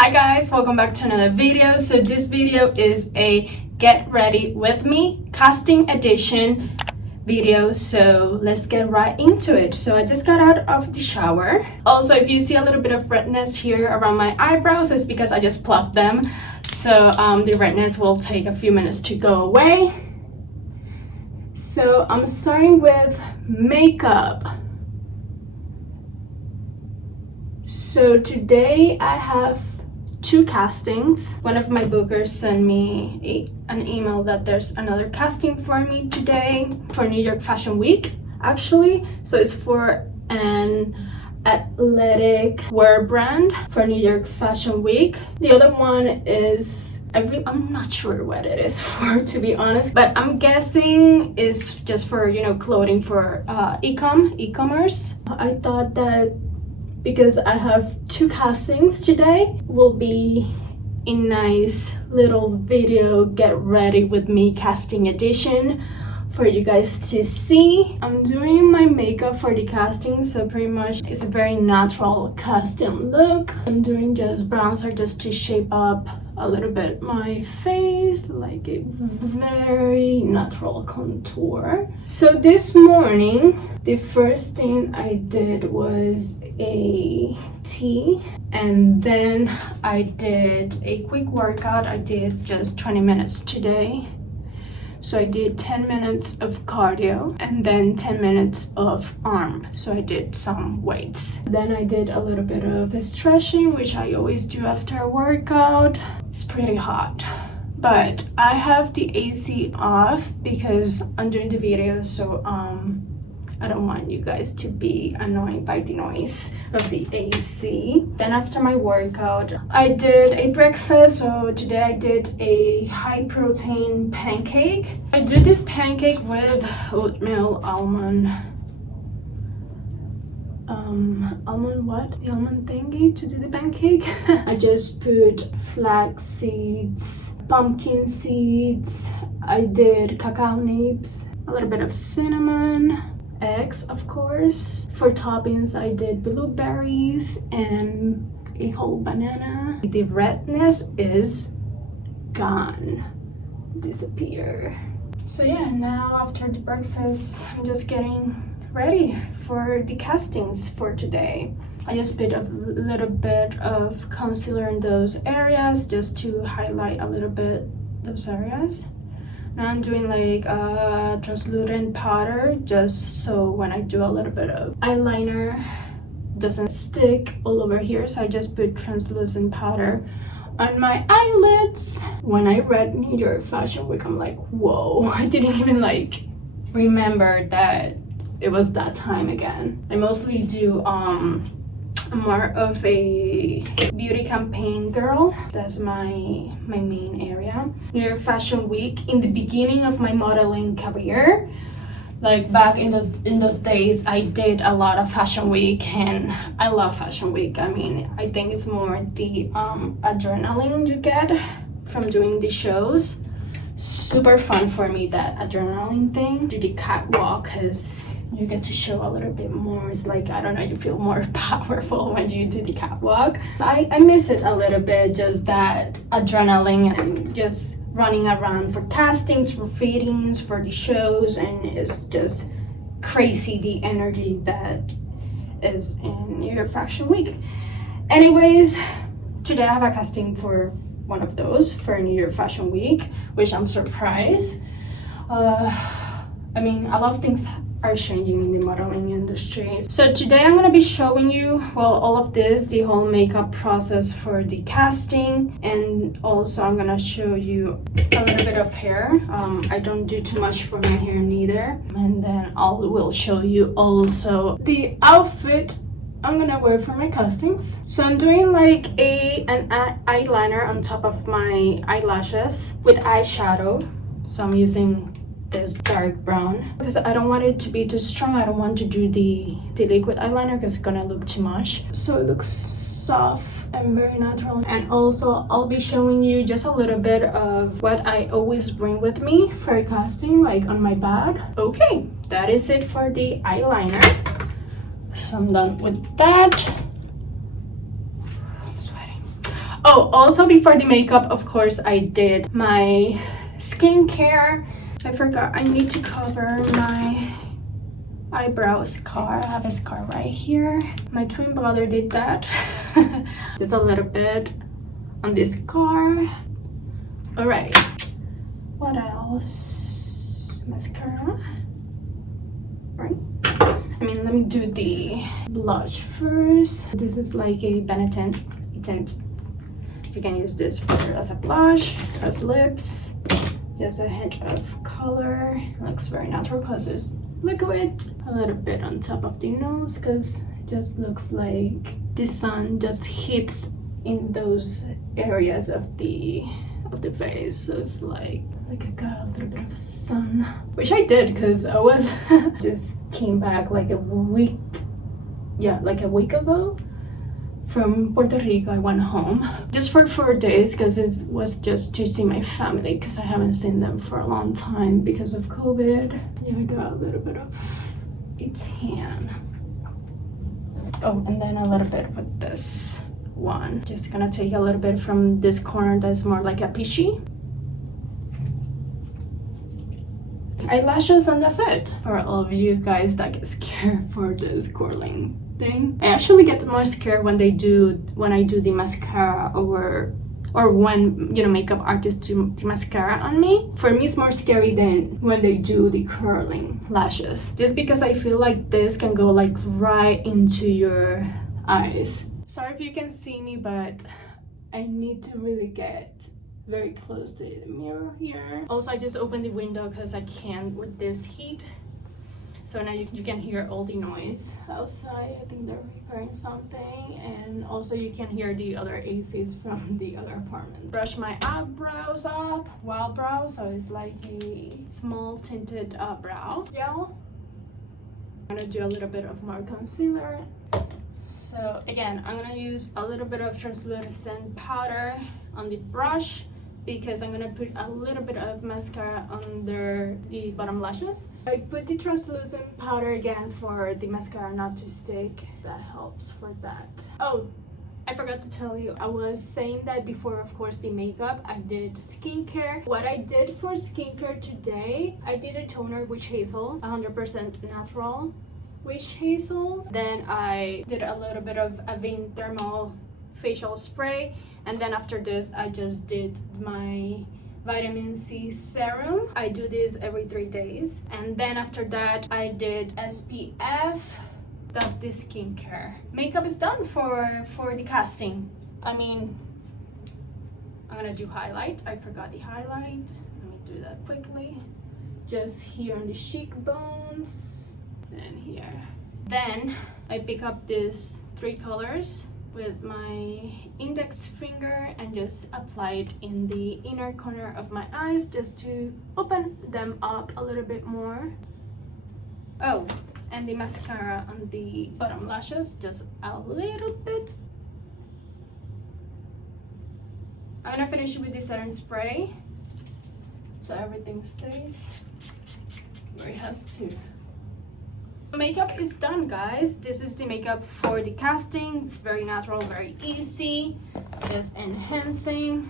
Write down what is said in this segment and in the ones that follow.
Hi guys, welcome back to another video. So this video is a get ready with me casting edition video, so let's get right into it. So I just got out of the shower. Also, if you see a little bit of redness here around my eyebrows, it's because I just plucked them, so the redness will take a few minutes to go away. So I'm starting with makeup. So today I have two castings. One of my bookers sent me an email that there's another casting for me today for New York Fashion Week, actually. So it's for an athletic wear brand for New York Fashion Week. The other one is I'm not sure what it is for, to be honest, but I'm guessing it's just for, you know, clothing for e-commerce. I thought that because I have two castings today, will be a nice little video get ready with me casting edition for you guys to see. I'm doing my makeup for the casting, so pretty much it's a very natural costume look. I'm doing just bronzer just to shape up a little bit my face, like a very natural contour. So this morning, the first thing I did was a tea, and then I did a quick workout. I did just 20 minutes today. So I did 10 minutes of cardio and then 10 minutes of arm. So I did some weights. Then I did a little bit of stretching, which I always do after a workout. It's pretty hot, but I have the AC off because I'm doing the video, so I don't want you guys to be annoyed by the noise of the AC. Then after my workout, I did a breakfast. So today I did a high protein pancake. I do this pancake with oatmeal, almond the almond thingy to do the pancake. I just put flax seeds, pumpkin seeds, I did cacao nibs, a little bit of cinnamon, eggs, of course. For toppings, I did blueberries and a whole banana. The redness is gone, disappear. So yeah, now after the breakfast, I'm just getting ready for the castings for today. I just put a little bit of concealer in those areas just to highlight a little bit those areas. Now I'm doing like a translucent powder just so when I do a little bit of eyeliner doesn't stick all over here. So I just put translucent powder on my eyelids. When I read New York Fashion Week, I'm like, whoa, I didn't even like remember that it was that time again. I mostly do more of a beauty campaign girl. That's my main area. New York Fashion Week, in the beginning of my modeling career, like back in those days, I did a lot of Fashion Week, and I love Fashion Week. I mean, I think it's more the adrenaline you get from doing the shows. Super fun for me, that adrenaline thing. Do the catwalk, because you get to show a little bit more. It's like, I don't know, you feel more powerful when you do the catwalk. I miss it a little bit, just that adrenaline and just running around for castings, for fittings, for the shows, and it's just crazy the energy that is in New York Fashion Week. Anyways, today I have a casting for one of those for New York Fashion Week, which I'm surprised. I mean, a lot of things are changing in the modeling industry. So today I'm gonna be showing you, well, all of this, the whole makeup process for the casting, and also I'm gonna show you a little bit of hair. I don't do too much for my hair neither, and then I will show you also the outfit I'm gonna wear for my castings. So I'm doing like an eyeliner on top of my eyelashes with eyeshadow. So I'm using this dark brown because I don't want it to be too strong. I don't want to do the liquid eyeliner because it's gonna look too much. So it looks soft and very natural. And also I'll be showing you just a little bit of what I always bring with me for casting, like on my bag. Okay, that is it for the eyeliner. So I'm done with that. I'm sweating. Oh, also before the makeup, of course, I did my skincare. I forgot I need to cover my eyebrow scar. I have a scar right here. My twin brother did that. Just a little bit on this scar. Alright, what else? Mascara, right? I mean, let me do the blush first. This is like a Benetint tint. You can use this as a blush, as lips, just a hint of color. It looks very natural because it's liquid. A little bit on top of the nose because it just looks like the sun just hits in those areas of the face. So it's like I got a little bit of sun, which I did because I was just came back like a week ago from Puerto Rico. I went home just for 4 days because it was just to see my family because I haven't seen them for a long time because of COVID. Yeah, I got a little bit of a tan. Oh, and then a little bit with this one. Just gonna take a little bit from this corner that's more like a peachy. Eyelashes, and that's it. For all of you guys that get scared for this curling thing, I actually get more scared when I do the mascara or when, you know, makeup artists do the mascara on me. For me, it's more scary than when they do the curling lashes, just because I feel like this can go like right into your eyes. Sorry if you can see me, but I need to really get very close to the mirror here. Also, I just opened the window because I can't with this heat. So now you can hear all the noise outside. I think they're repairing something. And also you can hear the other ACs from the other apartment. Brush my eyebrows up. Wild brow, so it's like a small tinted brow gel. I'm gonna do a little bit of more concealer. So again, I'm gonna use a little bit of translucent powder on the brush because I'm gonna put a little bit of mascara under the bottom lashes. I put the translucent powder again for the mascara not to stick. That helps for that. Oh, I forgot to tell you, I was saying that before, of course, the makeup, I did skincare. What I did for skincare today, I did a toner witch hazel, 100% natural witch hazel. Then I did a little bit of Avene thermal facial spray, and then after this I just did my vitamin C serum. I do this every 3 days, and then after that I did SPF. That's the skincare. Makeup is done for the casting. I mean, I'm gonna do highlight. I forgot the highlight. Let me do that quickly. Just here on the cheekbones and here. Then I pick up these 3 colors with my index finger and just apply it in the inner corner of my eyes just to open them up a little bit more. Oh, and the mascara on the bottom lashes, just a little bit. I'm gonna finish with the setting spray so everything stays where it has to. Makeup is done, guys. This is the makeup for the casting. It's very natural, very easy, just enhancing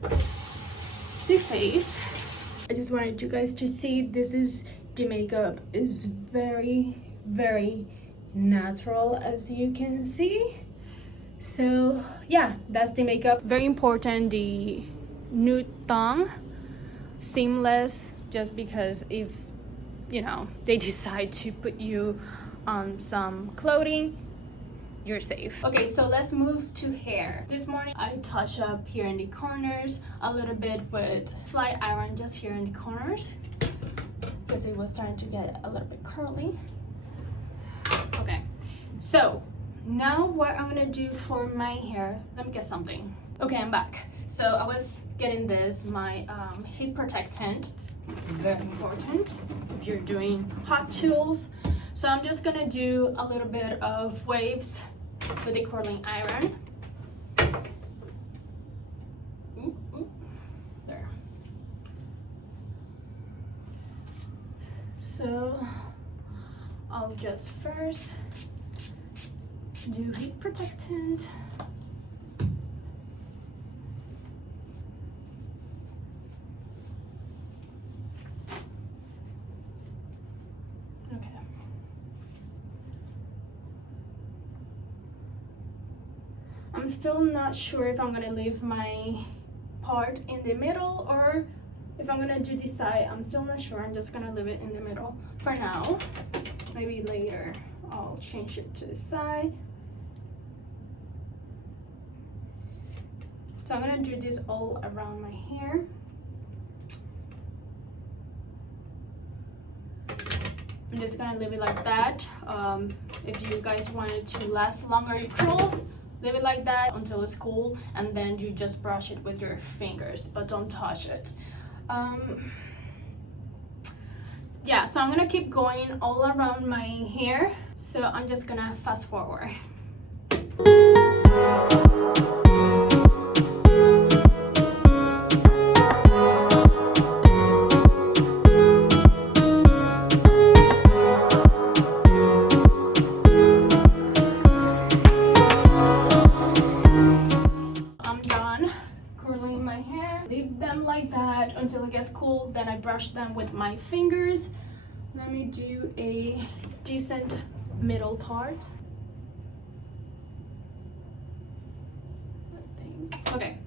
the face. I just wanted you guys to see this is the makeup is very, very natural, as you can see. So yeah, that's the makeup. Very important, the nude tongue, seamless, just because if you know they decide to put you on some clothing, you're safe. Okay, so let's move to hair. This morning I touch up here in the corners a little bit with flat iron, just here in the corners because it was starting to get a little bit curly. Okay, so now what I'm gonna do for my hair, let me get something. Okay, I'm back. So I was getting this, my heat protectant. Very important if you're doing hot tools. So I'm just gonna do a little bit of waves with the curling iron. There. So I'll just first do heat protectant. I'm still not sure if I'm gonna leave my part in the middle or if I'm gonna do this side. I'm still not sure. I'm just gonna leave it in the middle for now. Maybe later I'll change it to the side. So I'm gonna do this all around my hair. I'm just gonna leave it like that. If you guys want it to last longer, your curls, leave it like that until it's cool, and then you just brush it with your fingers, but don't touch it. Yeah, so I'm gonna keep going all around my hair. So I'm just gonna fast forward. Leave them like that until it gets cool, then I brush them with my fingers. Let me do a decent middle part, I think. Okay,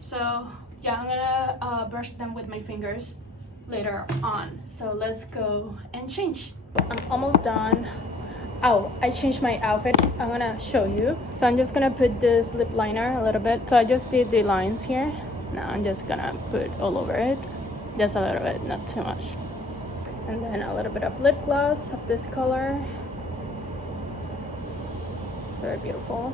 so yeah, I'm gonna brush them with my fingers later on. So let's go and change. I'm almost done. Oh, I changed my outfit. I'm gonna show you. So I'm just gonna put this lip liner a little bit. So I just did the lines here. Now I'm just gonna put all over it, just a little bit, not too much. And then a little bit of lip gloss of this color. It's very beautiful.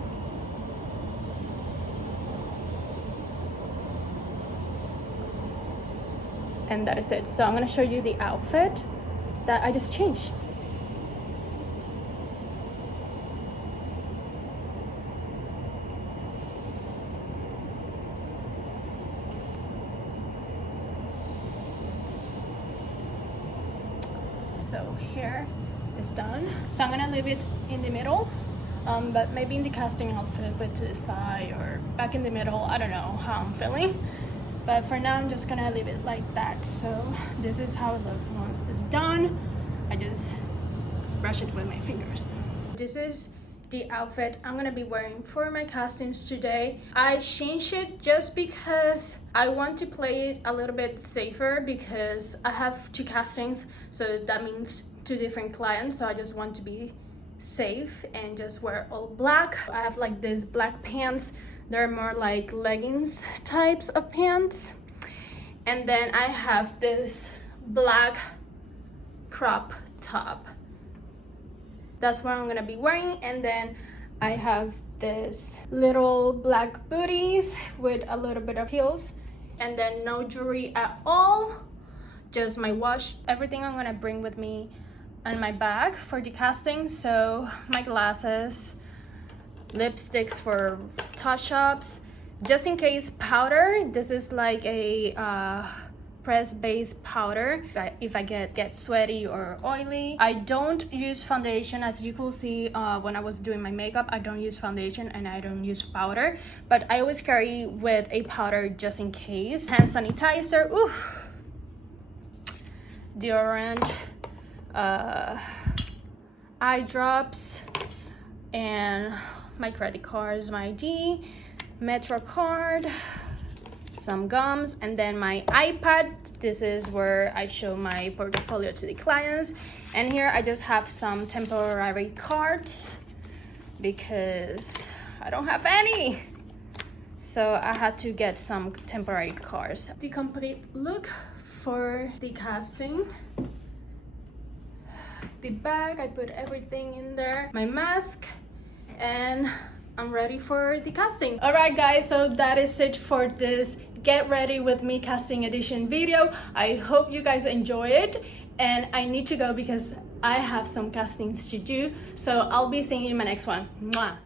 And that is it. So I'm gonna show you the outfit that I just changed. So here is done. So I'm gonna leave it in the middle, but maybe in the casting I'll flip it to the side or back in the middle. I don't know how I'm feeling, but for now I'm just gonna leave it like that. So this is how it looks once it's done. I just brush it with my fingers. This is the outfit I'm gonna be wearing for my castings today. I changed it just because I want to play it a little bit safer, because I have 2 castings, so that means 2 different clients. So I just want to be safe and just wear all black. I have like these black pants. They're more like leggings types of pants, and then I have this black crop top. That's what I'm gonna be wearing. And then I have this little black booties with a little bit of heels, and then no jewelry at all, just my watch. Everything I'm gonna bring with me in my bag for the casting. So my glasses, lipsticks for touch-ups, just in case powder. This is like a press base powder if I get sweaty or oily. I don't use foundation, as you could see when I was doing my makeup. I don't use foundation and I don't use powder, but I always carry with a powder just in case. Hand sanitizer, oof, deodorant, eye drops, and my credit cards, my ID, Metro card, some gums, and then my iPad. This is where I show my portfolio to the clients. And here I just have some temporary cards because I don't have any, so I had to get some temporary cards. The complete look for the casting: the bag, I put everything in there, my mask, and I'm ready for the casting. All right guys, so that is it for this Get Ready With Me casting edition video. I hope you guys enjoy it, and I need to go because I have some castings to do. So I'll be seeing you in my next one. Mwah.